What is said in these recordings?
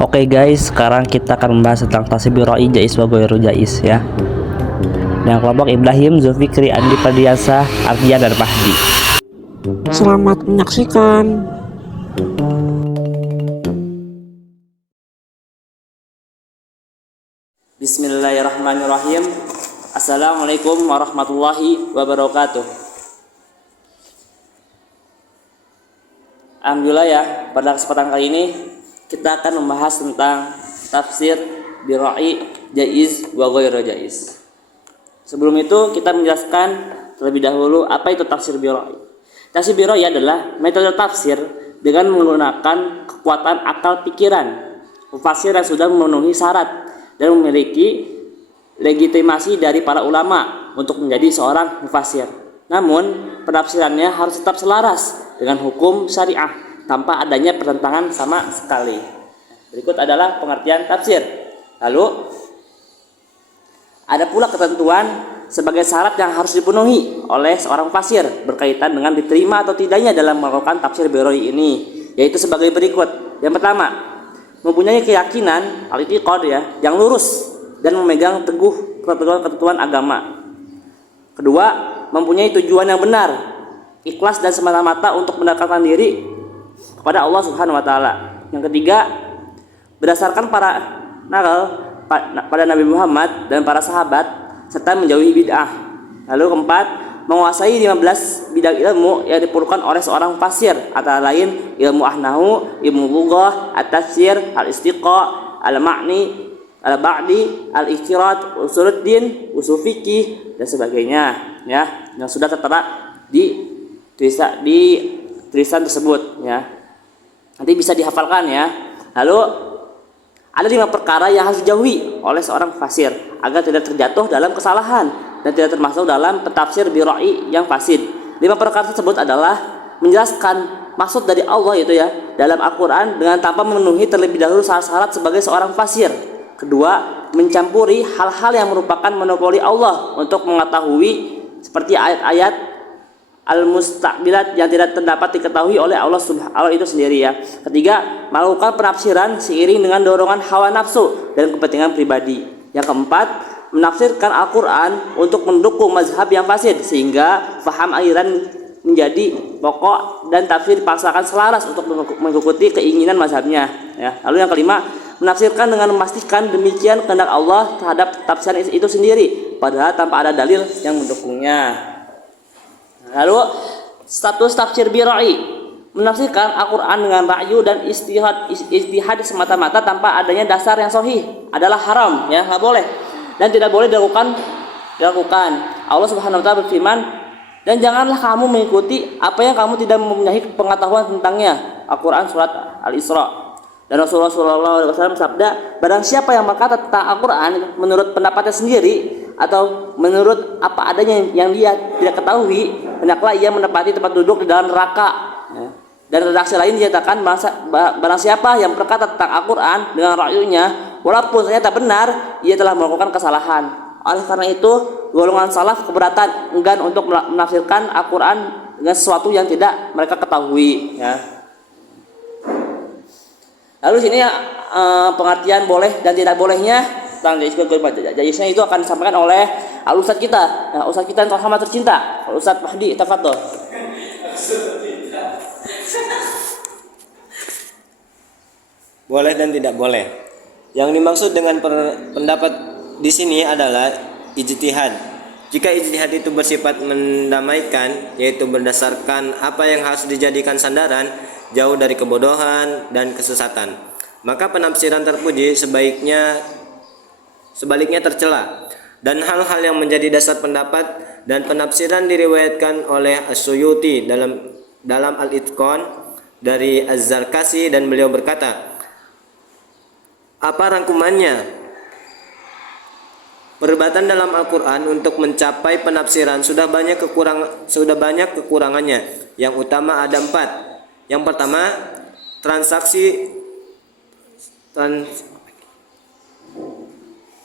Oke guys, sekarang kita akan membahas tentang tafsir Ra'i Jais wa Ghairu Jais ya. Yang kelompok Ibrahim, Zulfikri, Andi Padiasa, Ardian dan Mahdi. Selamat menyaksikan. Bismillahirrahmanirrahim. Assalamualaikum warahmatullahi wabarakatuh. Alhamdulillah ya, pada kesempatan kali ini kita akan membahas tentang tafsir Ra'i Jais wa Ghairu Jais. Sebelum itu kita menjelaskan terlebih dahulu apa itu tafsir Ra'i. Tafsir Ra'i adalah metode tafsir dengan menggunakan kekuatan akal pikiran mufasir yang sudah memenuhi syarat dan memiliki legitimasi dari para ulama untuk menjadi seorang mufasir. Namun penafsirannya harus tetap selaras dengan hukum syariah tanpa adanya pertentangan sama sekali. Berikut adalah pengertian tafsir. Lalu ada pula ketentuan sebagai syarat yang harus dipenuhi oleh seorang mufasir berkaitan dengan diterima atau tidaknya dalam melakukan tafsir Ra'i ini, yaitu sebagai berikut. Yang pertama, mempunyai keyakinan al-i'tiqad yang lurus dan memegang teguh ketentuan agama. Kedua, mempunyai tujuan yang benar, ikhlas dan semata-mata untuk mendekatkan diri kepada Allah Subhanahu wa taala. Yang ketiga, berdasarkan pada Nabi Muhammad dan para sahabat serta menjauhi bid'ah. Lalu keempat, menguasai 15 bidang ilmu yang diperlukan oleh seorang mufasir, antara lain ilmu ahnahu, ilmu lughah, at-tafsir, al-istiqa, al-ma'ni, al-ba'di, al-ikhtirat, usuluddin, usul fikih dan sebagainya ya, yang sudah tertera di tulisan tersebut ya. Nanti bisa dihafalkan ya. Lalu ada 5 perkara yang harus dijauhi oleh seorang mufasir agar tidak terjatuh dalam kesalahan dan tidak termasuk dalam pentafsir Ra'i yang fasid. 5 perkara tersebut adalah menjelaskan maksud dari Allah itu ya dalam Al-Quran dengan tanpa memenuhi terlebih dahulu syarat-syarat sebagai seorang mufasir. Kedua, mencampuri hal-hal yang merupakan monopoli Allah untuk mengetahui seperti ayat-ayat al-mustaqbilat yang tidak terdapat diketahui oleh Allah itu sendiri ya. Ketiga, melakukan penafsiran seiring dengan dorongan hawa nafsu dan kepentingan pribadi. Yang keempat, menafsirkan Al-Quran untuk mendukung mazhab yang fasid sehingga faham aliran menjadi pokok dan tafsir dipaksakan selaras untuk mengikuti keinginan mazhabnya ya. Lalu yang kelima, menafsirkan dengan memastikan demikian kehendak Allah terhadap tafsiran itu sendiri padahal tanpa ada dalil yang mendukungnya. Lalu status tafsir Ra'i, menafsirkan Al-Quran dengan ra'yu dan ijtihad semata-mata tanpa adanya dasar yang sahih adalah haram ya, nggak boleh dan tidak boleh dilakukan. Allah Subhanahu wa taala berfirman, dan janganlah kamu mengikuti apa yang kamu tidak mempunyai pengetahuan tentangnya. Al-Quran surat Al-Isra. Dan Rasulullah SAW sabda, barang siapa yang berkata tentang Al-Quran menurut pendapatnya sendiri atau menurut apa adanya yang dia tidak ketahui, hendaklah ia menempati tempat duduk di dalam neraka ya. Dan redaksi lain dinyatakan, barang siapa yang berkata tentang Al-Quran dengan ra'yunya walaupun ternyata benar, ia telah melakukan kesalahan. Oleh karena itu, golongan salaf keberatan enggan untuk menafsirkan Al-Quran dengan sesuatu yang tidak mereka ketahui ya. Lalu sini pengertian boleh dan tidak bolehnya tentang jaisnya itu akan disampaikan oleh Ustadz kita, Ustadz kita yang sama tercinta, Ustadz Mahdi, tafadhol. Boleh dan tidak boleh. Yang dimaksud dengan pendapat di sini adalah ijtihad. Jika ijtihad itu bersifat mendamaikan, yaitu berdasarkan apa yang harus dijadikan sandaran, jauh dari kebodohan dan kesesatan, maka penafsiran terpuji sebaliknya tercela. Dan hal-hal yang menjadi dasar pendapat dan penafsiran diriwayatkan oleh As-Suyuti dalam Al-Itqan dari Az-Zarkasi, dan beliau berkata, apa rangkumannya? Perdebatan dalam Al-Quran untuk mencapai penafsiran sudah banyak kekurangannya. Yang utama ada 4. Yang pertama,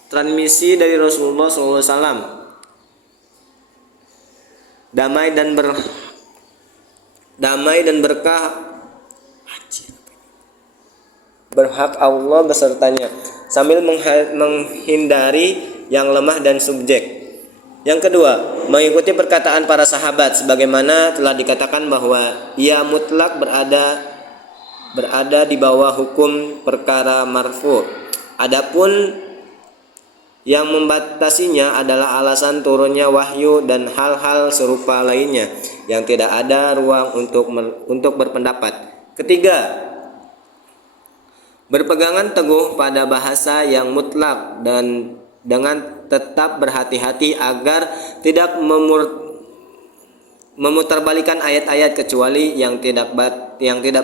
transmisi dari Rasulullah SAW, damai dan berkah berhak Allah besertanya, sambil menghindari yang lemah dan subjek. Yang kedua, mengikuti perkataan para sahabat sebagaimana telah dikatakan bahwa ia mutlak berada di bawah hukum perkara marfu. Adapun yang membatasinya adalah alasan turunnya wahyu dan hal-hal serupa lainnya yang tidak ada ruang untuk berpendapat. Ketiga, berpegangan teguh pada bahasa yang mutlak dan dengan tetap berhati-hati agar tidak memutarbalikan ayat-ayat kecuali yang tidak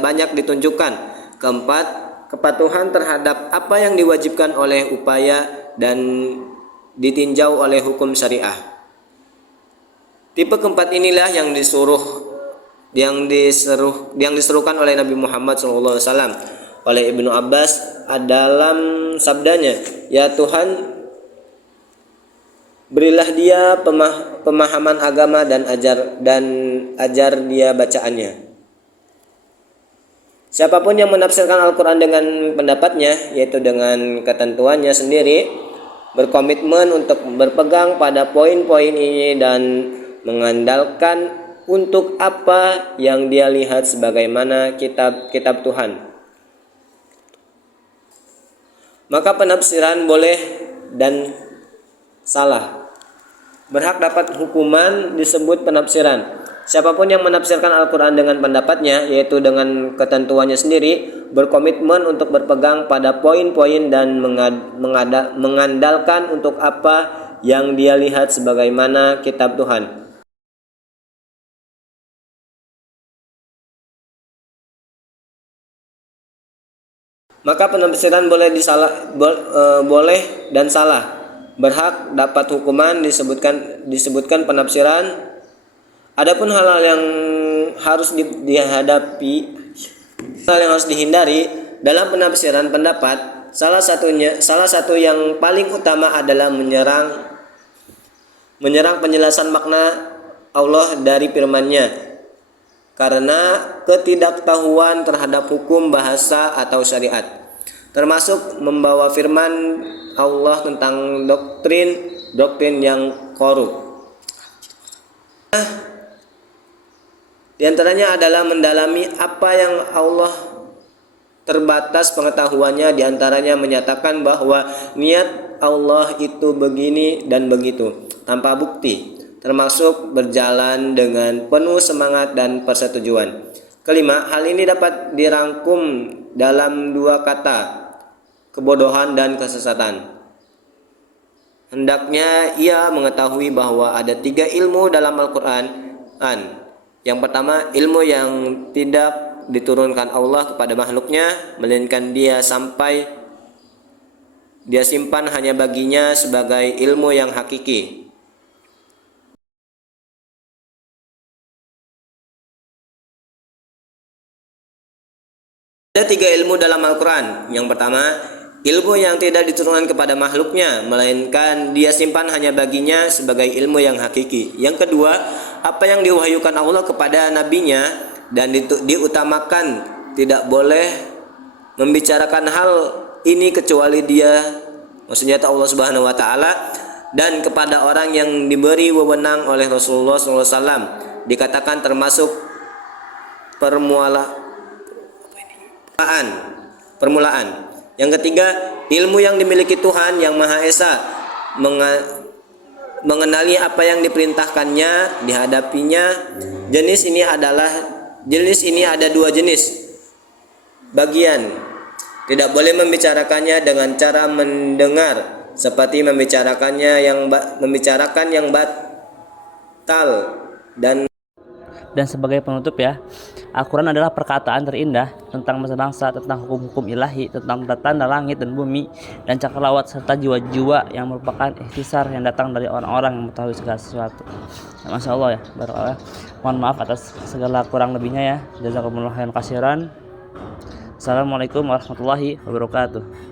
banyak ditunjukkan. Keempat, kepatuhan terhadap apa yang diwajibkan oleh upaya dan ditinjau oleh hukum syariah. Tipe keempat inilah yang diserukan oleh Nabi Muhammad SAW oleh Ibnu Abbas dalam sabdanya, "Ya Tuhan, berilah dia pemahaman agama dan ajar dia bacaannya." Siapapun yang menafsirkan Al-Quran dengan pendapatnya, yaitu dengan ketentuannya sendiri, berkomitmen untuk berpegang pada poin-poin ini dan mengandalkan untuk apa yang dia lihat sebagaimana kitab Tuhan, maka penafsiran boleh dan salah. Berhak dapat hukuman disebut penafsiran. Siapapun yang menafsirkan Al-Quran dengan pendapatnya, yaitu dengan ketentuannya sendiri, berkomitmen untuk berpegang pada poin-poin dan mengandalkan untuk apa yang dia lihat sebagaimana kitab Tuhan. Maka penafsiran boleh dan salah. Berhak dapat hukuman disebutkan penafsiran. Adapun hal-hal yang harus dihindari dalam penafsiran pendapat, salah satu yang paling utama adalah menyerang penjelasan makna Allah dari firman-Nya karena ketidaktahuan terhadap hukum bahasa atau syariat, termasuk membawa firman Allah tentang doktrin yang korup. Di antaranya adalah mendalami apa yang Allah terbatas pengetahuannya, di antaranya menyatakan bahwa niat Allah itu begini dan begitu tanpa bukti, termasuk berjalan dengan penuh semangat dan persetujuan. Kelima, hal ini dapat dirangkum dalam dua kata, kebodohan dan kesesatan. Hendaknya ia mengetahui bahwa ada 3 ilmu dalam Al-Quran. Yang pertama, ilmu yang tidak diturunkan Allah kepada makhluknya, melainkan dia simpan hanya baginya sebagai ilmu yang hakiki. Ada 3 ilmu dalam Al-Quran. Yang pertama, ilmu yang tidak diturunkan kepada makhluknya, melainkan dia simpan hanya baginya sebagai ilmu yang hakiki. Yang kedua, apa yang diwahyukan Allah kepada nabinya dan diutamakan, tidak boleh membicarakan hal ini kecuali dia, maksudnya Allah Subhanahu wa taala, dan kepada orang yang diberi wewenang oleh Rasulullah SAW, dikatakan termasuk permulaan. Yang ketiga, ilmu yang dimiliki Tuhan yang Maha Esa, mengenali apa yang diperintahkannya, dihadapinya. Jenis ini ada 2 jenis bagian. Tidak boleh membicarakannya dengan cara mendengar, seperti membicarakan yang batal Dan sebagai penutup ya, Al-Quran adalah perkataan terindah tentang bangsa-bangsa, tentang hukum-hukum ilahi, tentang tanda langit dan bumi, dan cakrawala serta jiwa-jiwa yang merupakan ikhtisar yang datang dari orang-orang yang mengetahui segala sesuatu. Masya Allah ya, barakallah. Mohon maaf atas segala kurang lebihnya ya. Jazakumullah khairan katsiran. Assalamualaikum warahmatullahi wabarakatuh.